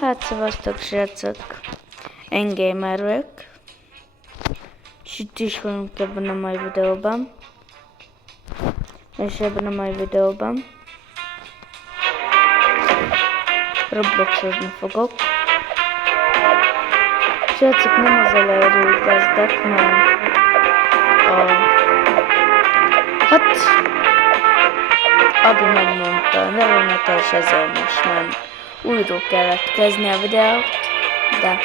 Hát szevasztok, srácok! Én gamer vagyok. És itt is vagyunk ebben a mai videóban. És ebben a mai videóban Robloxozni fogok. Srácok, nem az elejéről kezdek, mert hát Abi megmondta a nevemet, és ezért most már újra kellett kezdeni a videót, de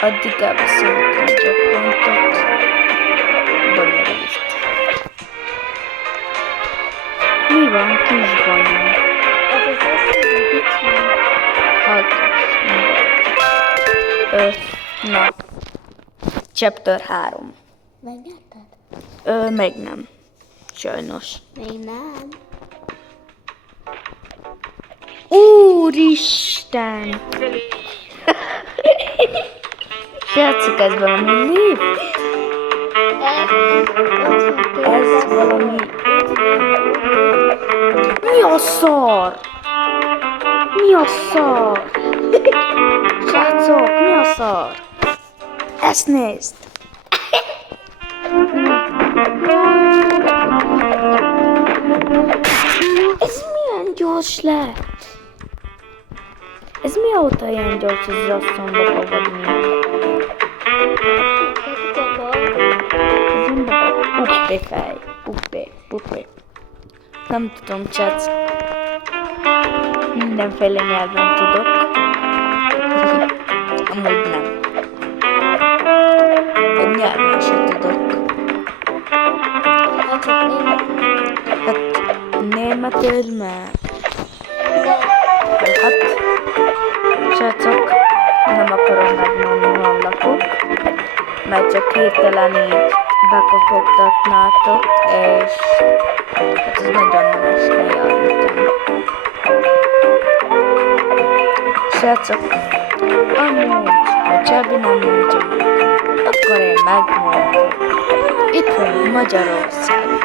addig elbeszélünk egy pontot. Bonyolult. Mi van kisbanyom? Az az összes itt van. Na. Chapter 3. Megnyerted? Még nem. Sajnos. Még nem. Úristen! Srácok, ez valami lift? Ez valami... Mi a szar? Mi a szar? Srácok, mi a szar? Ezt nézd! Ez milyen gyors lett? Ez mióta ilyen gyors az asszonyba vagy mi? Puppé fej. Puppé. Nem tudom, csac. Mindenféle nyelven tudok. Amúgy nem. Egy nyelven sem tudok. Hát németül már. Hát, srácok, nem akarom megmondani, hol lakok, mert csak hirtelen így bekopogtatnátok, és hát ez nagyon nem esne járni. Srácok, amúgy, ha Csabi nem mondja meg, akkor én megmondom. Itt vagyunk Magyarországon.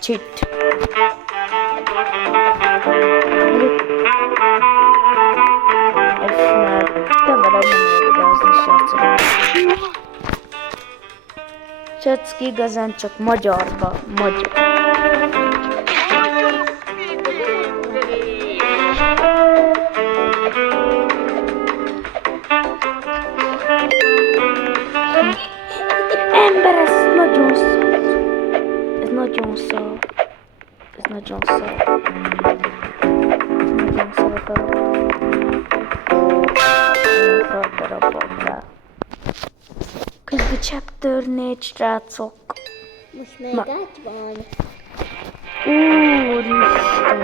Csitt. És már te veled nem érdezni, srácok. Srácok, igazán csak magyar. Ember, ez nagyon szar. Ez nagyon szar. Nagyon szar a darabokra. Közben chapter 4, srácok. Most még egy van. Úristen!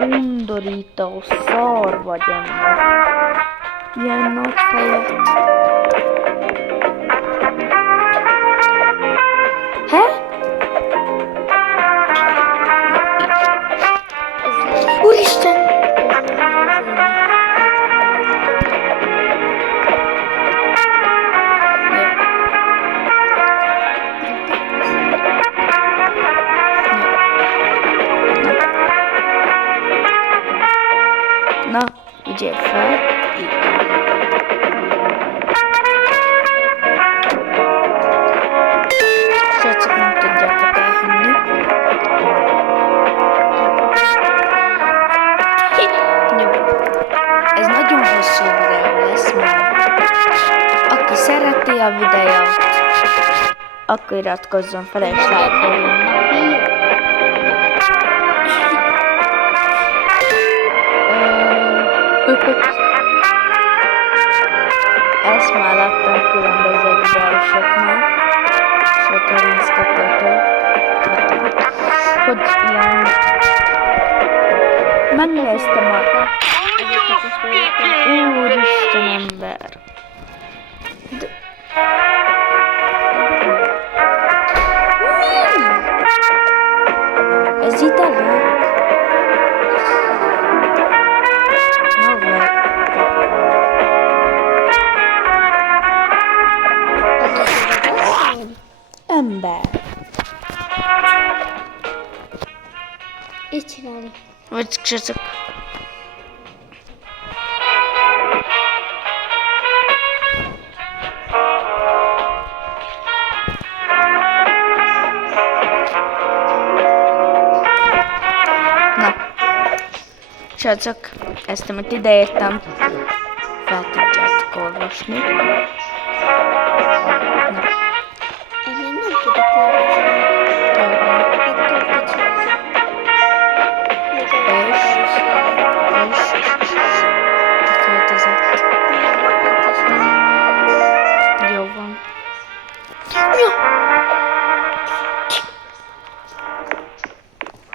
Undorító szar vagy ember. Ilyen nagy fejet. Úristen! Na, ugye fel, így. Srácok, nem tudjátok elhinni. Jó. Ez nagyon hosszú videó lesz, mert aki szereti a videót, akkor iratkozzon fel és lájkoljon. Ezt már láttam különböző videósoknál, és a 32-től, hogy ilyen... Megnéztem a... Úristen ember! De... Mi? Ez itt elég? Ember. Így csinálni. Vagy csak Srácok, ezt amit ideértem, fel tudjátok olvasni. Én még nem tudok olvasni. Még túl kicsi vagyok. Még Kiköltözött. Jó van.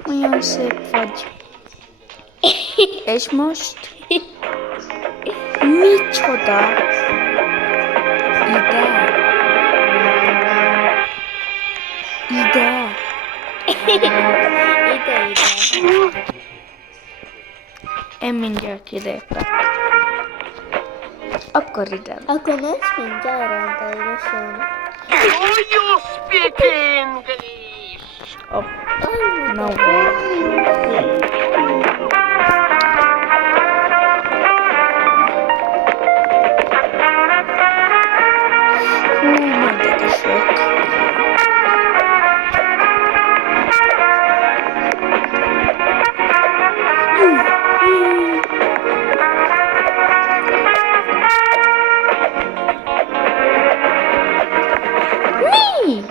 Olyan szép vagy. És most? Micsoda? Ide? Ide? Ide. Én mindjárt kilépek. Akkor ide. Akkor ne mindjárt rendelősen. Do you speak English? Oh, no way. Majd érdekesek. Mi?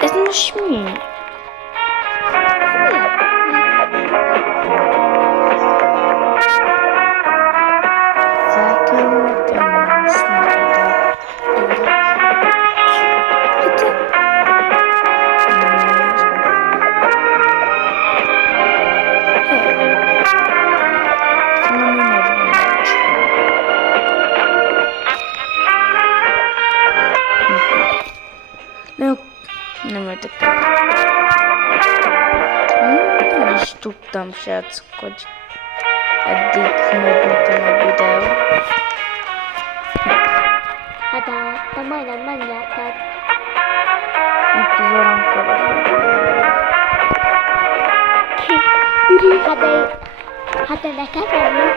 Ez most mi? Fel kell tenni ezt meg ide. Valami nagyon nincs. Jó, nem érdekel. Nem is tudtam, srácok, hogy eddig megy nekem a videó. Hát te majdnem megnyerted. Itt az aranykorok. Hát de neked nem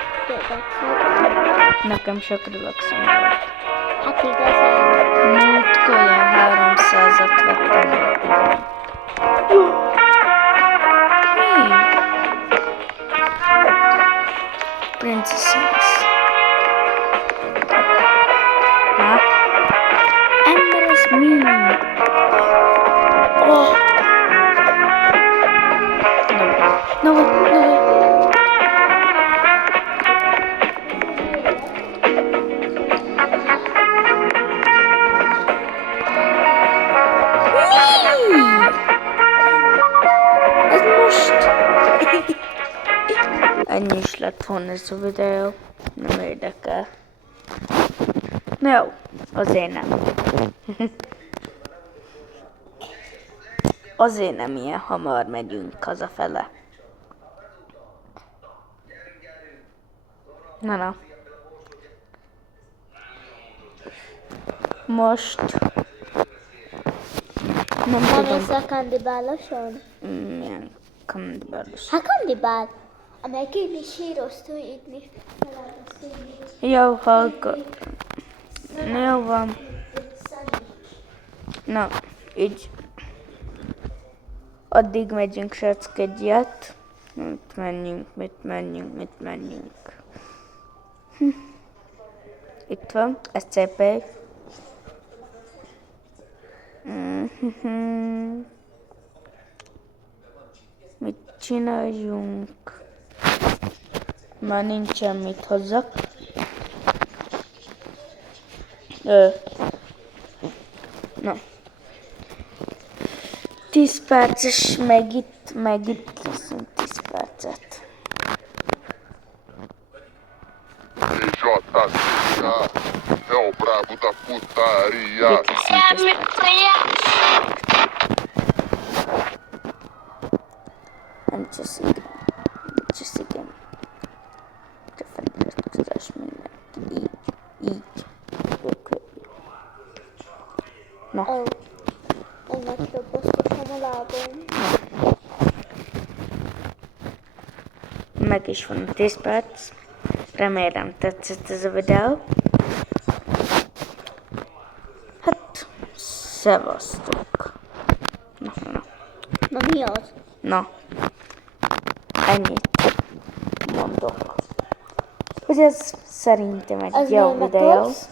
Nekem csak relaxom volt. Hát igazán. Múltkor ilyen 300-at vettem meg. Mi? Princesses. Hát? Ember, ez mi? Oh! No. Ez most? Ennyi is lett volna ez a videó. Nem érdekel. Na jó, azért nem. Azért nem ilyen hamar megyünk hazafele. Na. Most nem tudom. Elmész a kandibáloson? Milyen kandibálus. Hát kandibál. Amelyik én is síroztó írni. Jó, hallgat. Jó van. Na, így. Addig megyünk, srácok, egy ilyet. Mit menjünk. Itt van, SCP. Mit csináljunk? Már nincsen mit hozzak. Na. 10 perces, meg itt leszünk 10 percet. J.A. é o brabo da putaria. Itt leszünk 10 percet. Nem cseszigen. Csak feliratkozás mindenki. Így. Na. Ennek több osztosom a lábom. Meg is van a 10 perc. Remélem tetszett ez a videó. Hát, szevasztok. Na. Na mi az? Na. Ennyit. mondok. Hogy ez szerintem egy Ez jó nem videó. Metox.